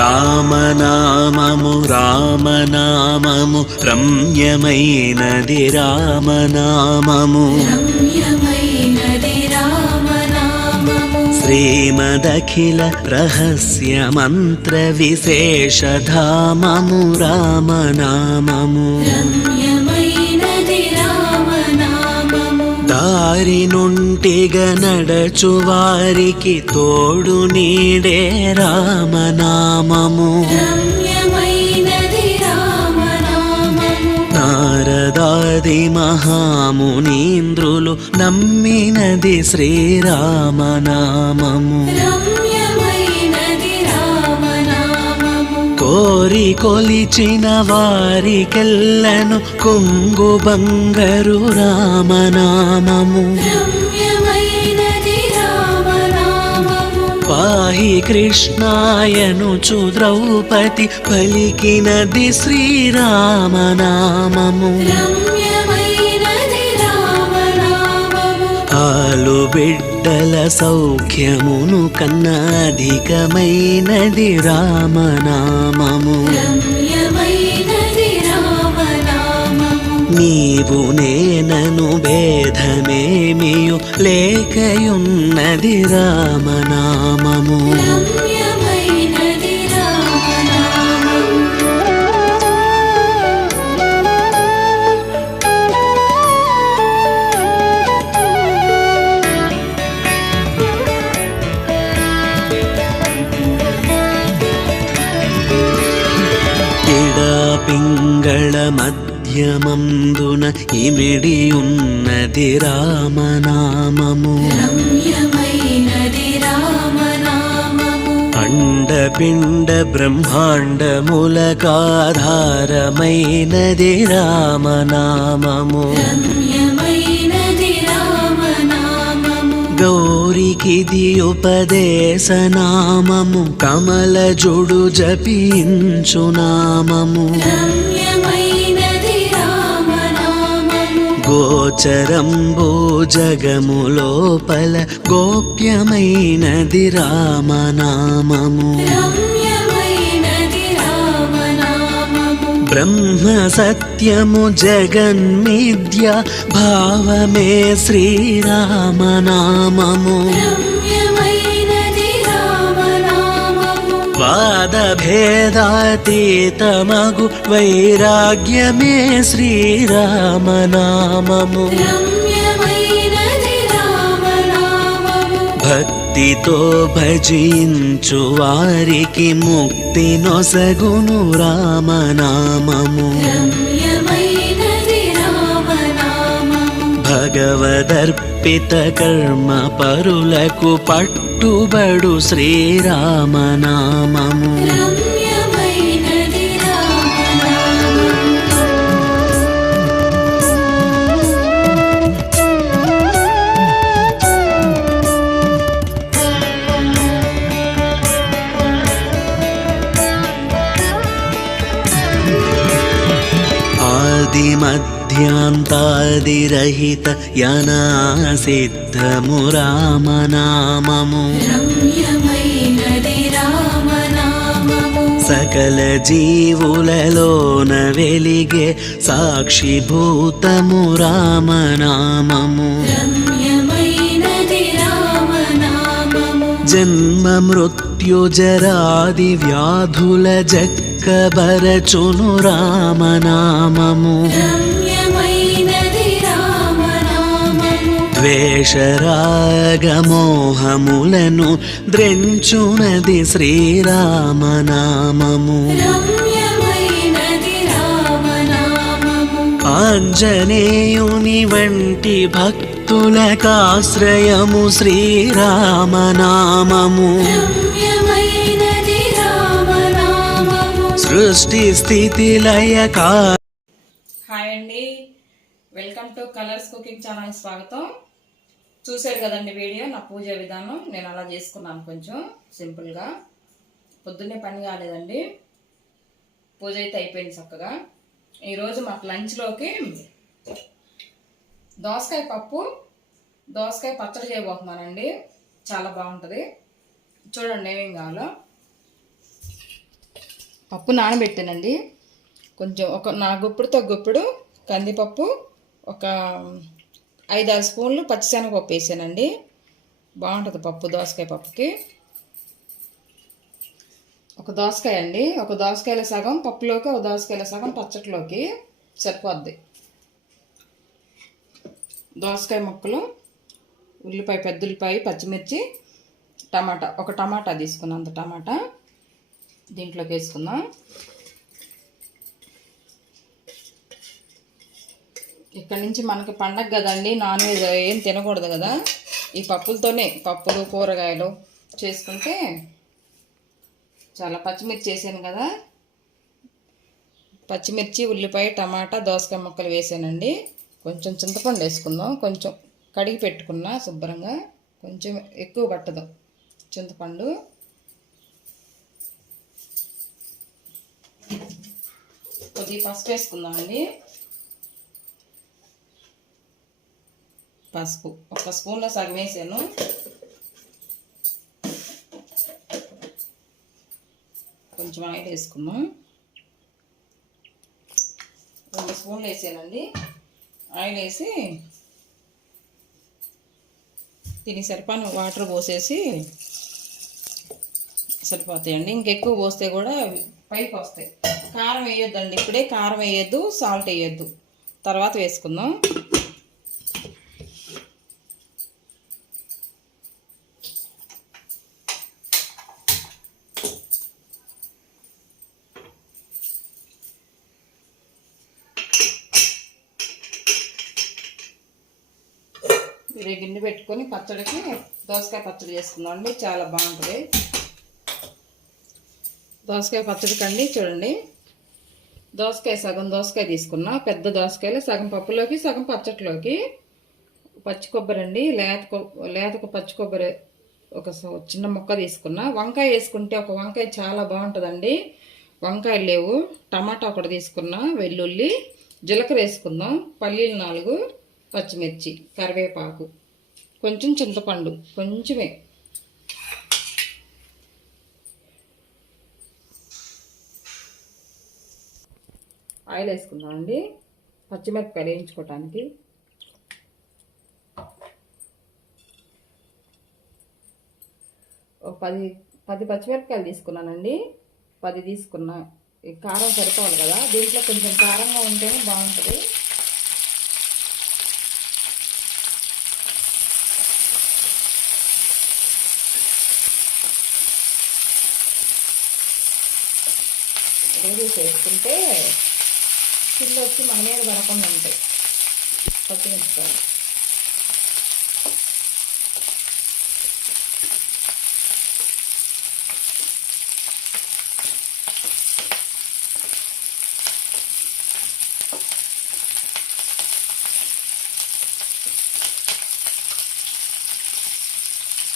రామనామము రామనామము రమ్యమైనది రామనామము శ్రీమదఖిల రహస్య మంత్ర విశేషధామము రామనామము దారి నుంటిగా నడచు వారికి తోడు నీడే రామనామము నారదాది మహామునీంద్రులు నమ్మినది శ్రీరామనామము కోరి కొలిచిన వారికెల్లను కొంగు బంగరు రామనామము పాహి కృష్ణాయనుచు ద్రౌపది పలికినది శ్రీరామనామము ఆలు బిడ్డల సౌఖ్యమును కన్నా అధికమైనది రామనామము నీవు నేనను భేదమేమియు లేకయున్నది రామనామము పింగళ మధ్యమందున ఇమిడియున్నది రామనామము అండపిండ బ్రహ్మాండములకాధారమైనది రామనామము గౌరికిది ఉపదేశనామము కమలజుడు జపించు నామము గోచరంబో జగములోపల గోప్యమైనది రామనామము బ్రహ్మ సత్యము జగన్మిథ్య భావమే శ్రీరామనామము వాద భేదాతీతమగు వైరాగ్యమే శ్రీరామనామము భక్తితో భజించు వారికి ముక్తి నొసగును రామనామము భగవదర్పిత కర్మ పరులకు పట్టుబడు శ్రీరామనామము మధ్యాంతాదిరహిత యనాసిద్ధము రామనామము సకల జీవులలోన వెలిగే సాక్షిభూతము రామనామము జన్మ మృత్యుజరాది వ్యాధుల జక్కబరచును రామనామము ద్వేషరాగమోహములను ద్రెంచునది శ్రీరామనామము ఆంజనేయుని వంటి భక్తులకాశ్రయము శ్రీరామనామము సృష్టి స్థితి లయకా. హాయ్ అండి, welcome to colours cooking channel స్వాగతం. చూసారు కదండి వీడియో, నా పూజ విధానం నేను అలా చేసుకున్నాను కొంచెం సింపుల్గా. పొద్దున్నే పని కాలేదండి, పూజ అయితే అయిపోయింది చక్కగా. ఈరోజు మాకు లంచ్లోకి దోసకాయ పప్పు, దోసకాయ పచ్చడి చేయబోతున్నానండి. చాలా బాగుంటుంది. చూడండి ఏమేం కావాలో. పప్పు నానబెట్టానండి. కొంచెం నా గుప్పుడు గుప్పుడు కందిపప్పు, ఒక 5-6 స్పూన్లు పచ్చిశనగపప్పు వేసానండి. బాగుంటుంది పప్పు, దోసకాయ పప్పుకి. ఒక దోసకాయ అండి, ఒక దోసకాయల సగం పప్పులోకి, ఒక దోసకాయల సగం పచ్చట్లోకి సరిపోద్ది. దోసకాయ ముక్కలు, ఉల్లిపాయ, పెద్ద ఉల్లిపాయ, పచ్చిమిర్చి, టమాటా, ఒక టమాటా తీసుకున్నాం, అంత టమాటా దీంట్లోకి వేసుకుందాం. ఇక్కడి నుంచి మనకి పండగ కదండి, నాన్ వెజ్ ఏం తినకూడదు కదా. ఈ పప్పులతోనే, పప్పులు కూరగాయలు చేసుకుంటే చాలా. పచ్చిమిర్చి వేసాను కదా, పచ్చిమిర్చి, ఉల్లిపాయ, టమాటా, దోసకాయ ముక్కలు వేసానండి. కొంచెం చింతపండు వేసుకుందాం. కొంచెం కడిగి పెట్టుకున్నా శుభ్రంగా, కొంచెం ఎక్కువ పట్టదు చింతపండు. కొద్దిగా పసుపు వేసుకుందామండి. పసుపు ఒక స్పూన్లో సగం వేసాను. కొంచెం ఆయిల్ వేసుకుందాం. 2 స్పూన్లు వేసానండి. ఆయిల్ వేసి దీనికి సరిపడిన వాటర్ పోసేసి సరిపోతాయండి. ఇంకెక్కువ పోస్తే కూడా పైకి వస్తాయి. కారం వేయొద్దండి, ఇప్పుడే కారం వేయొద్దు, సాల్ట్ వేయొద్దు, తర్వాత వేసుకుందాం. ఇదే గిన్నె పెట్టుకొని పచ్చడికి దోసకాయ పచ్చడి చేసుకుందాం అండి. చాలా బాగుంటుంది దోసకాయ పచ్చడికి అండి. చూడండి, దోసకాయ సగం దోసకాయ తీసుకున్నా, పెద్ద దోసకాయలు సగం పప్పులోకి, సగం పచ్చట్లోకి. పచ్చి కొబ్బరి అండి, లేత పచ్చి కొబ్బరి ఒక చిన్న ముక్క తీసుకున్నా. వంకాయ వేసుకుంటే ఒక వంకాయ చాలా బాగుంటుందండి. వంకాయలు లేవు. టమాటా ఒకటి తీసుకున్నా, వెల్లుల్లి, జీలకర్ర వేసుకుందాం, పల్లీలు 4, పచ్చిమిర్చి, కరివేపాకు, కొంచెం చింతపండు, కొంచెమే. ఆయిల్ వేసుకుందామండి, పచ్చిమిరపకాయలు వేయించుకోవటానికి. ఒక 10 పచ్చిమిరపకాయలు తీసుకున్నానండి. 10 తీసుకున్నా. ఈ కారం సరిపోవాలి కదా, దీంట్లో కొంచెం కారంగా ఉంటేనే బాగుంటుంది. రోజు చేసుకుంటే కింద వచ్చి మన మీద పడకుండా ఉంటాయి పచ్చిమిరపకాయలు.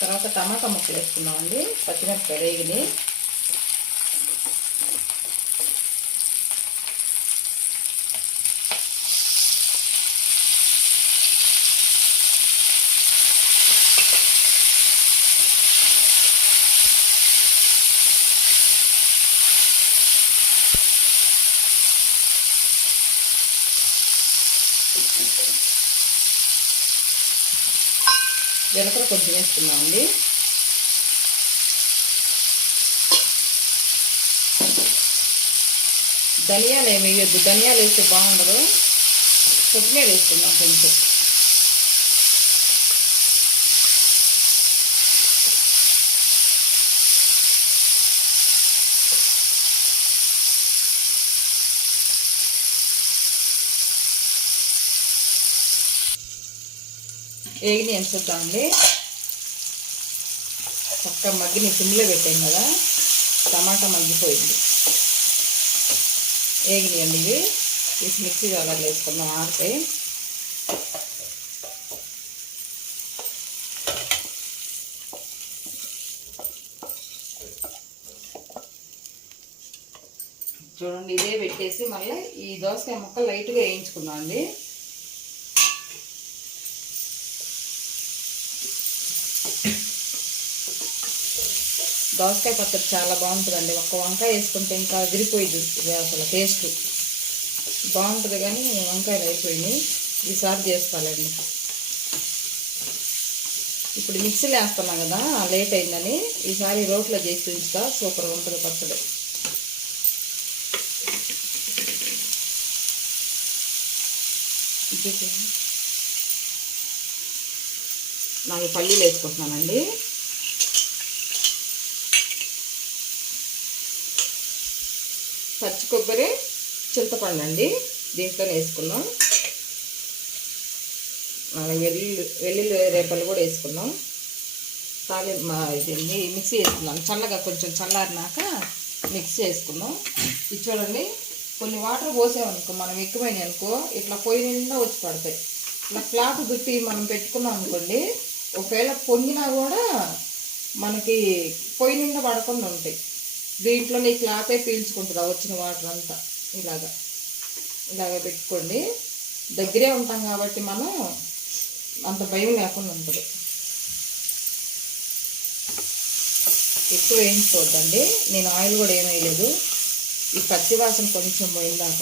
తర్వాత టమాటా ముక్కలు వేసుకున్నామండి. పచ్చిమిరపకాయలు వేగిని జీలకర్ర కొంచెం వేసుకున్నామండి. ధనియాలు ఏమి వేయొద్దు, ధనియాలు వేస్తే బాగుండదు. కొత్తిమీర వేసుకుందాం కొంచెం. ఏగిని ఎంత చూద్దామండి. చక్కగా మగ్గిని సిమ్లో పెట్టాం కదా, టమాటా మగ్గిపోయింది. ఏగినాయండి ఇవి. తీసి మిక్సీ జార్లో వేసుకుందాం ఆరితే. చూడండి, ఇదే పెట్టేసి మళ్ళీ ఈ దోసకాయ ముక్కలు లైట్గా వేయించుకుందాం అండి. దోసకాయ పచ్చడి చాలా బాగుంటుందండి. ఒక్క వంకాయ వేసుకుంటే ఇంకా అదిరిపోయింది అసలు టేస్ట్ బాగుంటుంది. కానీ వంకాయలు అయిపోయినాయి, ఈసారి చేసుకోవాలండి. ఇప్పుడు మిక్సీలో వేస్తున్నాం కదా, లేట్ అయిందని ఈసారి రోట్లో చేసి ఉంచుతా, సూపర్ ఉంటుంది పచ్చడి. నాకు పల్లీలు వేసుకుంటున్నానండి. పచ్చి కొబ్బరి, చింతపండు అండి దీంట్లో వేసుకున్నాం. వెల్లుల్లి రేపలు కూడా వేసుకున్నాం. ఇది మిక్సీ వేసుకున్నాం. చల్లగా కొంచెం చల్లారినాక మిక్సీ వేసుకున్నాం. ఇది చూడండి, కొన్ని వాటర్ పోసామనుకో మనం ఎక్కువైనాయి అనుకో ఇట్లా పొయ్యి నిండా వచ్చి పడతాయి. ఇట్లా క్లాత్ దుట్టి మనం పెట్టుకున్నాం అనుకోండి, ఒకవేళ పొంగినా కూడా మనకి పొయ్యి నిండా పడకుండా ఉంటాయి. దీంట్లోనే క్లాతే పీల్చుకుంటుంది వచ్చిన వాటర్ అంతా. ఇలాగ పెట్టుకోండి. దగ్గరే ఉంటాం కాబట్టి మనం అంత భయం లేకుండా ఉంటుంది. ఎక్కువ వేయించుకోవద్దండి. నేను ఆయిల్ కూడా ఏం వేయలేదు. ఈ పచ్చి వాసన కొంచెం పోయిందాక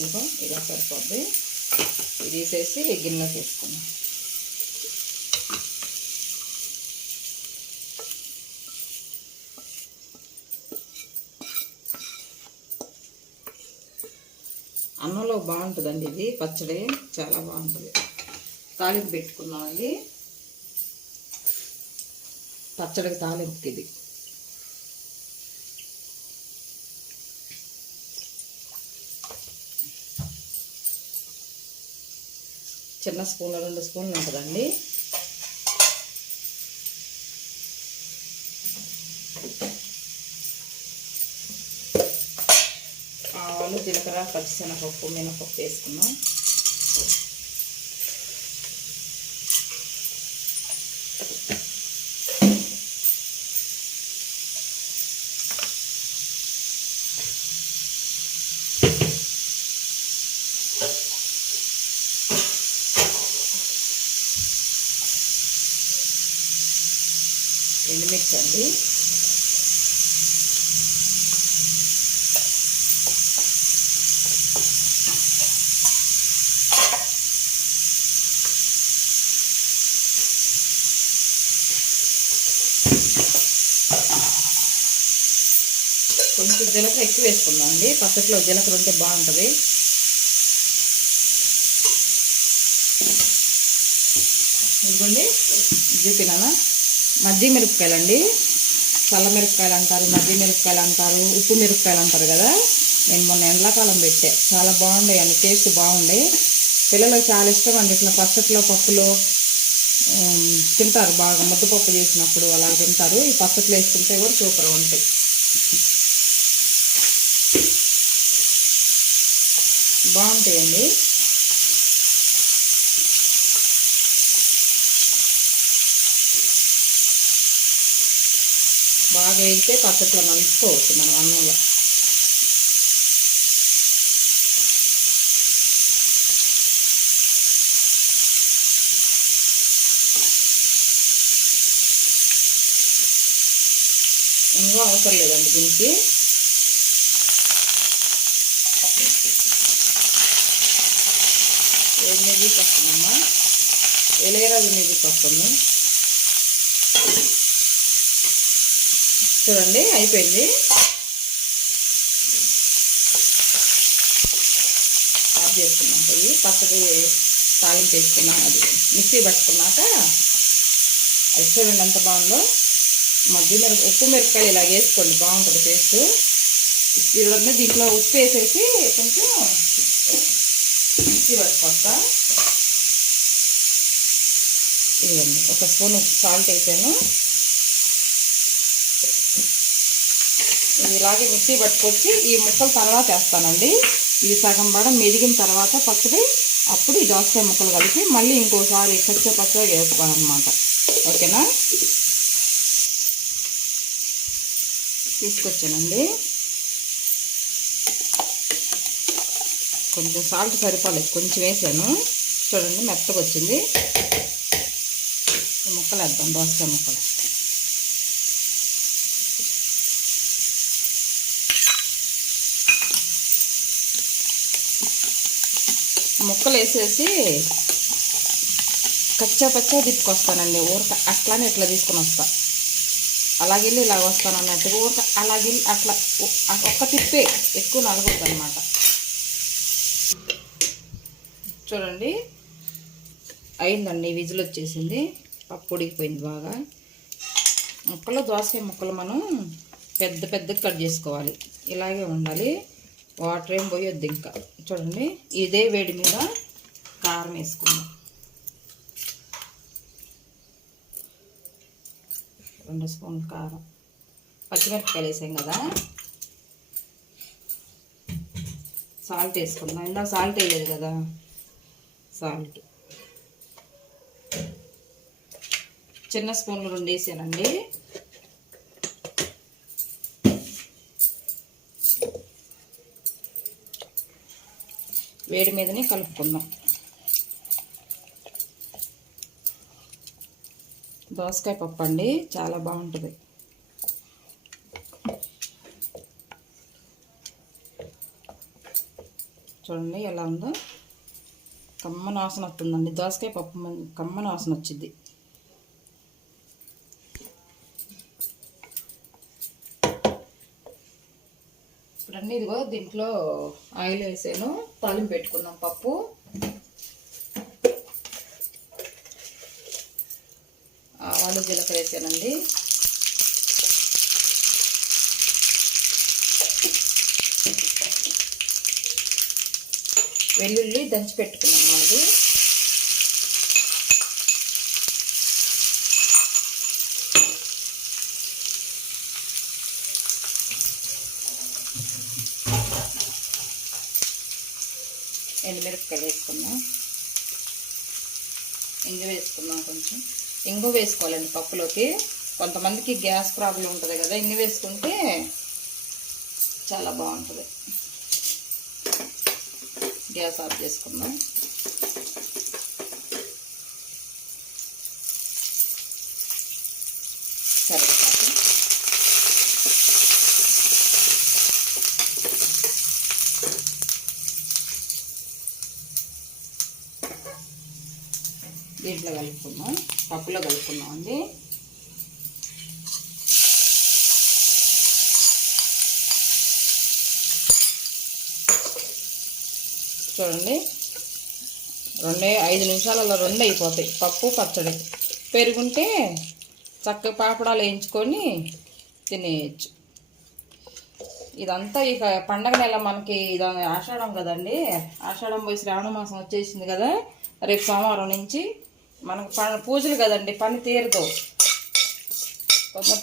ఇంకా ఇలా సరిపోద్ది. ఇది వేసేసి గిన్నెకి వేసుకున్నాం. అన్నంలో బాగుంటుందండి ఇది పచ్చడి, చాలా బాగుంటుంది. తాలింపు పెట్టుకున్నామండి. పచ్చడికి తాలింపుకి ఇది చిన్న స్పూన్ 2 స్పూన్లు ఉంటుందండి. ఆవాలు, జీలకర్ర, పచ్చిశనగపప్పు, మినపప్పు వేసుకున్నాం. ఎండుమిర్చి అండి. కొంచెం జీలకర్ర ఎక్కువ వేసుకుందాం అండి. పచ్చట్లో జీలకర్ర ఉంటే బాగుంటుంది. ఇదిగోండి చూపినానా, మజ్జి మిరపకాయలు అండి. చల్ల మిరపకాయలు అంటారు, మజ్జి మిరపకాయలు అంటారు, ఉప్పు మిరపకాయలు అంటారు కదా. నేను మొన్న ఎండాకాలం పెట్టా, చాలా బాగుంటాయి అండి, టేస్ట్ బాగుండే. పిల్లలకు చాలా ఇష్టం అండి. ఇట్లా పచ్చట్లో పప్పులో తింటారు బాగా, ముద్దపప్పు చేసినప్పుడు అలా తింటారు. ఈ పచ్చట్లో వేసుకుంటే కూడా సూపర్ ఉంటాయి. బాగుంటాయండి. బాగా వేగితే పచ్చట్లో నంచుకోవచ్చు మనం అన్నంలో. ఇంకా అవసరం లేదండి దీనికి. మ్యూజిక్ వస్తుందమ్మా, ఇళయరాజు మ్యూజిక్ వస్తుంది. చూడండి అయిపోయింది. ఆఫ్ చేసుకున్నాం పోయి. పచ్చడి తాలింపు వేసుకున్నాం, అది మిక్సీ పట్టుకున్నాక అది చూడండి ఎంత బాగుందో. ఉప్పు మిరపకాయలు ఇలా వేసుకోండి, బాగుంటుంది టేస్ట్. ఇవన్నీ దీంట్లో ఉప్పు వేసేసి కొంచెం మిక్సీ పట్టుకొస్తా. ఇవ్వండి, 1 స్పూన్ సాల్ట్ వేసాను. ఇలాగే మిక్సీ పట్టుకొచ్చి ఈ ముక్కలు తర్వాత వేస్తానండి. ఇది సగం బడం మెదిగిన తర్వాత పచ్చడి, అప్పుడు ఈ దోసకాయ ముక్కలు కలిపి మళ్ళీ ఇంకోసారి పచ్చగా వేస్తాను అనమాట. ఓకేనా? తీసుకొచ్చానండి. కొంచెం సాల్ట్ సరిపోలేదు, కొంచెం వేసాను. చూడండి మెత్తగా వచ్చింది. ముక్కలు వేద్దాం, దోసకాయ ముక్కలు. ముక్కలు వేసేసి కచ్చా పచ్చా తిప్పుకొస్తానండి. ఊరక అట్లానే ఇట్లా తీసుకొని వస్తా. అలాగెళ్ళి ఇలా వస్తాను అన్నట్టుగా ఊరక అలాగెళ్ళి అట్లా ఒక్క తిప్పే, ఎక్కువ నలగొద్దు అనమాట. చూడండి అయిందండి, విజిల్ వచ్చేసింది. పప్పు ఉడికిపోయింది బాగా. ముక్కలు, దోసకాయ ముక్కలు మనం పెద్ద పెద్దగా కట్ చేసుకోవాలి. ఇలాగే ఉండాలి, వాటర్ ఏం పోయొద్దు ఇంకా. చూడండి ఇదే వేడి మీద కారం వేసుకుందాం. 2 స్పూన్లు కారం, పచ్చిమిరపకాయలు వేసాం కదా. సాల్ట్ వేసుకుందాం. ఇందాక సాల్ట్ వేయలేదు కదా, సాల్ట్ చిన్న స్పూన్లు 2 వేసానండి. వేడి మీదనే కలుపుకుందాం. దోసకాయ పప్పు అండి, చాలా బాగుంటుంది. చూడండి ఎలా ఉందో, కమ్మన వాసన వస్తుందండి. దోసకాయ పప్పు కమ్మన వాసన వచ్చింది. ఇప్పుడన్నీ ఇదిగో దీంట్లో ఆయిల్ వేసాను, తాలింపు పెట్టుకుందాం. పప్పు, ఆవాలు, జీలకర్ర వేసానండి. వెల్లుల్లి దంచి పెట్టుకున్నాం 4. ఎండుమిరపకాయలు వేసుకుందాం. ఇంగు వేసుకుందాం. కొంచెం ఇంగు వేసుకోవాలండి పప్పులోకి. కొంతమందికి గ్యాస్ ప్రాబ్లం ఉంటుంది కదా, ఇంగు వేసుకుంటే చాలా బాగుంటుంది. గ్యాస్ ఆఫ్ చేసుకుందాం. కరివేపాకు, దీంట్లో కలుపుకుందాం, పప్పులో కలుపుకుందాం అండి. చూడండి 5 నిమిషాలలో 2 అయిపోతాయి. పప్పు, పచ్చడి. పెరుగుంటే చక్కగా పాపడాలు వేయించుకొని తినేయచ్చు. ఇదంతా ఇక పండగ నెల మనకి ఇది ఆషాఢం కదండి. ఆషాఢం పోయి శ్రావణ మాసం వచ్చేసింది కదా. రేపు సోమవారం నుంచి మనకు పూజలు కదండి, పని తీరదు.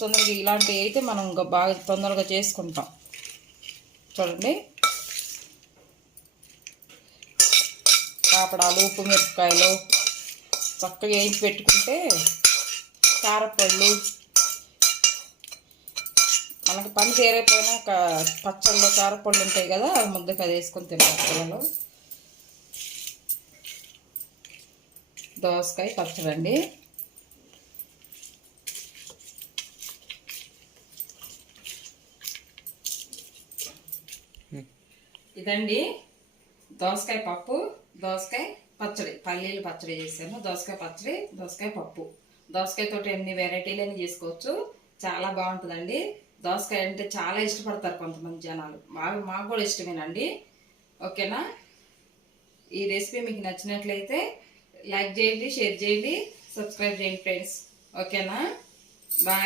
తొందరగా ఇలాంటివి అయితే మనం ఇంకా బాగా తొందరగా చేసుకుంటాం. చూడండి పాపడాలు, ఉప్పు మిరపకాయలు చక్కగా వేయించి పెట్టుకుంటే, కారపళ్ళు మనకి పని తీరైపోయినా పచ్చళ్ళు, కారపళ్ళు ఉంటాయి కదా, ముద్దకు అది వేసుకొని తింటారు పిల్లలు. దోసకాయ పచ్చడి అండి. ఇదండి దోసకాయ పప్పు, దోసకాయ పచ్చడి, పల్లీలు పచ్చడి చేశాను. దోసకాయ పచ్చడి, దోసకాయ పప్పు. దోసకాయ తోటి ఎన్ని వెరైటీలు చేసుకోవచ్చు. చాలా బాగుంటుందండి. దోసకాయ అంటే చాలా ఇష్టపడతారు కొంతమంది జనాలు. మాకు కూడా ఇష్టమేనండి. ఓకేనా? ఈ రెసిపీ మీకు నచ్చినట్లయితే లైక్ చేయండి, షేర్ చేయండి, సబ్స్క్రైబ్ చేయండి ఫ్రెండ్స్. ఓకేనా? బాయ్.